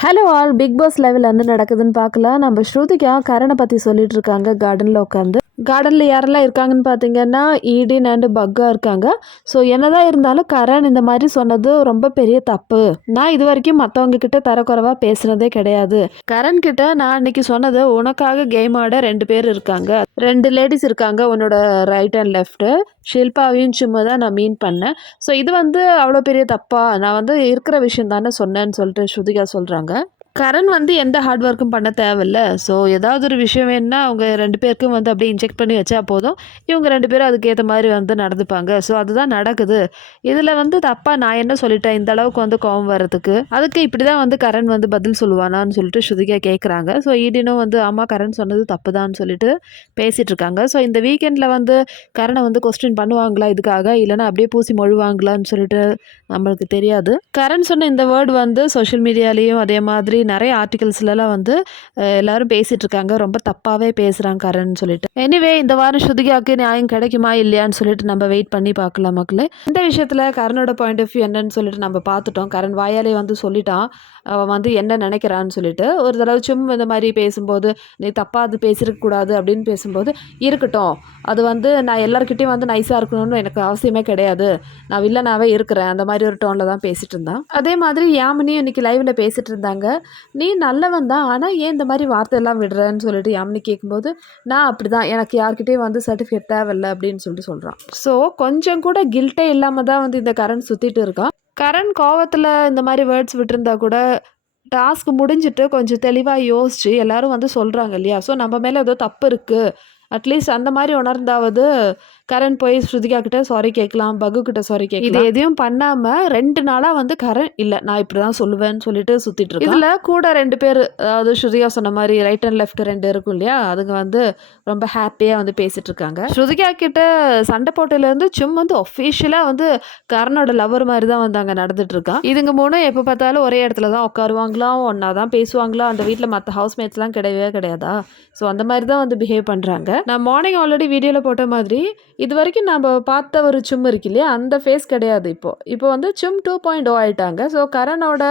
Hello all, big pass லெவலில் என்ன நடக்குதுன்னு பார்க்கலாம். நம்ம ஸ்ருதிகா கரணை பற்றி சொல்லிட்டு இருக்காங்க கார்டனில் உட்காந்து. கார்டனில் யாரெல்லாம் இருக்காங்கன்னு பார்த்தீங்கன்னா ஈடின் அண்டு பக்கா இருக்காங்க. ஸோ என்னதான் இருந்தாலும் கரண் இந்த மாதிரி சொன்னது ரொம்ப பெரிய தப்பு. நான் இது வரைக்கும் மற்றவங்க கிட்ட தரக்குறைவாக பேசுனதே கிடையாது. கரண் கிட்ட நான் அன்னைக்கு சொன்னது, உனக்காக கேம் ஆட 2 பேர் இருக்காங்க, 2 லேடிஸ் இருக்காங்க உன்னோட ரைட் அண்ட் லெஃப்ட்டு, ஷில்பாவையும் சும்மா தான் நான் மீன் பண்ணேன். ஸோ இது வந்து அவ்வளோ பெரிய தப்பா, நான் வந்து இருக்கிற விஷயம் தானே சொன்னேன்னு சொல்லிட்டு ஸ்ருதிகா சொல்கிறாங்க. கரண் வந்து எந்த ஹார்ட் ஒர்க்கும் பண்ண தேவையில்ல. ஸோ ஏதாவது ஒரு விஷயம் வேணுன்னா அவங்க 2 பேருக்கும் வந்து அப்படியே இன்ஜெக்ட் பண்ணி வச்சா போதும். இவங்க 2 பேரும் அதுக்கேற்ற மாதிரி வந்து நடந்துப்பாங்க. ஸோ அதுதான் நடக்குது. இதில் வந்து தப்பா நான் என்ன சொல்லிட்டேன் இந்த அளவுக்கு வந்து கோவம் வர்றதுக்கு? அதுக்கு இப்படி தான் வந்து கரண் வந்து பதில் சொல்லுவானான்னு சொல்லிட்டு ஸ்ருதிகா கேட்குறாங்க. ஸோ ஈடினும் வந்து ஆமா கரண் சொன்னது தப்பு தான்னு சொல்லிட்டு பேசிகிட்டு இருக்காங்க. ஸோ இந்த வீக்கெண்டில் வந்து கரணை வந்து கொஸ்டின் பண்ணுவாங்களா இதுக்காக, இல்லைன்னா அப்படியே பூசி மொழுவாங்களான்னு சொல்லிட்டு நம்மளுக்கு தெரியாது. கரண் சொன்ன இந்த வேர்டு வந்து சோஷியல் மீடியாலேயும் அதே மாதிரி நிறைய ஆர்டிகல்ஸ்லலாம் வந்து எல்லாரும் பேசிகிட்டு இருக்காங்க. ரொம்ப தப்பாகவே பேசுகிறாங்க கரண் சொல்லிட்டு. எனிவே இந்த வாரம் ஸ்ருதிகாவுக்கு நியாயம் கிடைக்குமா இல்லையான்னு சொல்லிட்டு நம்ம வெயிட் பண்ணி பார்க்கலாம் மக்களே. இந்த விஷயத்தில் கரணோட பாயிண்ட் ஆஃப் வியூ என்னன்னு சொல்லிட்டு நம்ம பார்த்துட்டோம். கரண் வாயாலே வந்து சொல்லிட்டான் அவன் வந்து என்ன நினைக்கிறான்னு சொல்லிட்டு. ஒரு தடவை சும்மா இந்த மாதிரி பேசும்போது நீ தப்பாக அது பேசியிருக்கக்கூடாது அப்படின்னு பேசும்போது, இருக்கட்டும் அது வந்து நான் எல்லாருக்கிட்டையும் வந்து நைஸாக இருக்கணும்னு எனக்கு அவசியமே கிடையாது, நான் வில்லனாகவே இருக்கிறேன், அந்த மாதிரி ஒரு டோனில் தான் பேசிகிட்டு இருந்தான். அதே மாதிரி யாமினியும் இன்னைக்கு லைவில் பேசிகிட்டு இருந்தாங்க. நீ நல்லவன் தான், ஆனால் ஏன் இந்த மாதிரி வார்த்தையெல்லாம் விடுறேன்னு சொல்லிட்டு யாமினி கேட்கும்போது, நான் அப்படி தான், எனக்கு யார்கிட்டையும் வந்து சர்டிஃபிகேட் தேவையில்லை அப்படின்னு சொல்லிட்டு சொல்கிறான். ஸோ கொஞ்சம் கூட கில்ட்டே இல்லாமல் தான் வந்து இந்த கரண் சுற்றிட்டு இருக்கான். கரண் கோவத்தில் இந்த மாதிரி வேர்ட்ஸ் விட்டுருந்தா கூட டாஸ்க் முடிஞ்சிட்டு கொஞ்சம் தெளிவாக யோசிச்சு எல்லாரும் வந்து சொல்கிறாங்க இல்லையா, ஸோ நம்ம மேலே ஏதோ தப்பு இருக்குது அட்லீஸ்ட் அந்த மாதிரி உணர்ந்தாவது கரண் போய் ஸ்ருதிகா கிட்ட சாரி கேட்கலாம், பகு கிட்ட சாரி கேட்கலாம். இது எதையும் பண்ணாமல் 2 நாளாக வந்து கரண் இல்லை நான் இப்படி தான் சொல்லுவேன்னு சொல்லிட்டு சுற்றிட்டு இருக்கு. இதில் கூட 2 பேர், அதாவது ஸ்ருதிகா சொன்ன மாதிரி ரைட் அண்ட் லெஃப்ட் 2 இருக்கும் இல்லையா, அதுங்க வந்து ரொம்ப ஹாப்பியாக வந்து பேசிகிட்டு இருக்காங்க. ஸ்ருதிகா கிட்ட சண்டை போட்டிலேருந்து சும்மா வந்து ஒஃபிஷியலாக வந்து கரணோட லவர் மாதிரி தான் வந்து அங்கே நடந்துட்டு இருக்கான். இதுங்க 3 எப்போ பார்த்தாலும் ஒரே இடத்துல தான் உட்காருவாங்களாம், ஒன்றா தான் பேசுவாங்களாம். அந்த வீட்டில் மற்ற ஹவுஸ்மேட்ஸ்லாம் கிடையவே கிடையாதா. ஸோ அந்த மாதிரி தான் வந்து பிஹேவ் பண்ணுறாங்க. நான் மார்னிங் ஆல்ரெடி வீடியோவில் போட்ட மாதிரி இது வரைக்கும் நம்ம பார்த்த ஒரு சும் இருக்கு இல்லையா, அந்த ஃபேஸ் கிடையாது. இப்போ வந்து சும் 2.0 ஆயிட்டாங்க. ஸோ கரணோட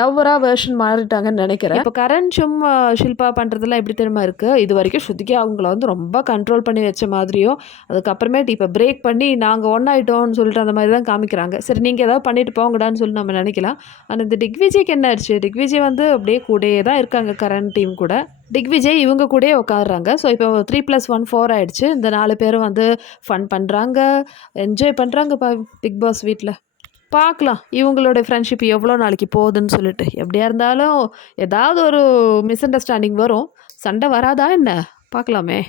லவ்வராக வெர்ஷன் மாறிட்டாங்கன்னு நினைக்கிறேன். இப்போ கரண் சும் ஷில்பா பண்ணுறதுலாம் எப்படி தெரியுமா இருக்குது, இது வரைக்கும் ஸ்ருதிகா அவங்கள வந்து ரொம்ப கண்ட்ரோல் பண்ணி வச்ச மாதிரியும், அதுக்கப்புறமேட்டு இப்போ பிரேக் பண்ணி நாங்கள் ஒன்றாயிட்டோம்னு சொல்லிட்டு அந்த மாதிரி தான் காமிக்கிறாங்க. சரி நீங்கள் ஏதாவது பண்ணிட்டு போங்கடான்னு சொல்லி நம்ம நினைக்கலாம். ஆனால் இந்த டிக்விஜய்க்கு என்ன ஆயிடுச்சு, டிக்விஜய் வந்து அப்படியே கூடயே தான் இருக்காங்க கரண் டீம் கூட. டிக்விஜய் இவங்க கூடயே உட்காடுறாங்க. ஸோ இப்போ 3+1 4 ஆகிடுச்சு. இந்த 4 பேரும் வந்து ஃபன் பண்ணுறாங்க, என்ஜாய் பண்ணுறாங்க பிக் பாஸ் வீட்டில். பார்க்கலாம் இவங்களோட ஃப்ரெண்ட்ஷிப் எவ்வளோ நாளைக்கு போகுதுன்னு சொல்லிட்டு. எப்படியா இருந்தாலும் ஏதாவது ஒரு மிஸ் அண்டர்ஸ்டாண்டிங் வரும், சண்டை வராதா என்ன பார்க்கலாமே.